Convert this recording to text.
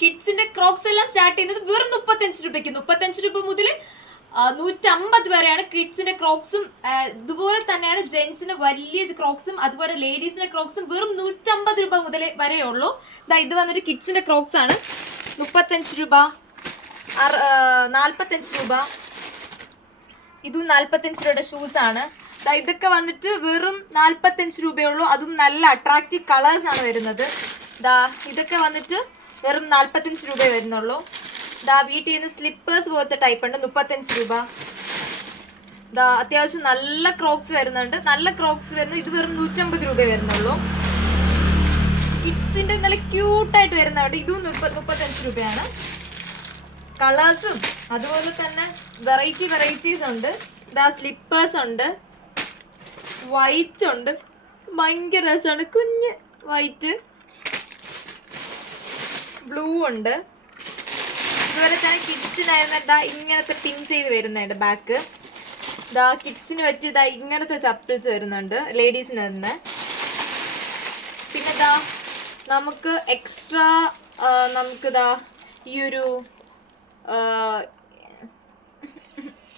കിഡ്സിന്റെ Crocs എല്ലാം start ചെയ്യുന്നത് വെറും 35 രൂപയ്ക്ക്. 35 രൂപ മുതൽ 150 വരെയാണ് കിഡ്സിന്റെ ക്രോക്സും. ഇതുപോലെ തന്നെയാണ് ജെന്റ്സിന് വലിയ ക്രോക്സും അതുപോലെ ലേഡീസിന്റെ ക്രോക്സും വെറും 150 രൂപ മുതൽ വരെയുള്ളൂ. ഇത് വന്നിട്ട് കിഡ്സിന്റെ ക്രോക്സ് ആണ്. 35 രൂപ, 45 രൂപ. ഇതും 45 രൂപയുടെ ഷൂസ് ആണ്. ഇതൊക്കെ വന്നിട്ട് വെറും 45 രൂപയുള്ളൂ. അതും നല്ല അട്രാക്റ്റീവ് കളേഴ്സ് ആണ് വരുന്നത്. ഇതൊക്കെ വന്നിട്ട് വെറും 45 രൂപയെ വരുന്നുള്ളൂ. വീട്ടിൽ നിന്ന് സ്ലിപ്പേഴ്സ് പോലത്തെ ടൈപ്പ് ഉണ്ട്, 35 രൂപ. അത്യാവശ്യം നല്ല ക്രോക്സ് വരുന്നുണ്ട്. നല്ല ക്രോക്സ് വരുന്നത് ഇത് വെറും 150 രൂപയെ വരുന്നുള്ളൂ. കിഡ്സിന്റെ നല്ല ക്യൂട്ടായിട്ട് വരുന്നുണ്ട്. ഇതും 35 രൂപയാണ്. കളേഴ്സും അതുപോലെ തന്നെ വെറൈറ്റീസ് ഉണ്ട്. സ്ലിപ്പേഴ്സ് ഉണ്ട്, വൈറ്റ് ഉണ്ട്, ഭയങ്കര രസമാണ്. കുഞ്ഞ് വൈറ്റ്, ബ്ലൂ ഉണ്ട്. ഇതുപോലെ തന്നെ കിഡ്സിനായിരുന്ന ഇങ്ങനത്തെ പിൻ ചെയ്ത് വരുന്നുണ്ട് ബാക്ക്. കിഡ്സിന് വെച്ച് ഇങ്ങനത്തെ ചപ്പിൾസ് വരുന്നുണ്ട് ലേഡീസിന് തന്നെ. പിന്നെ നമുക്ക് എക്സ്ട്രാ ഈ ഒരു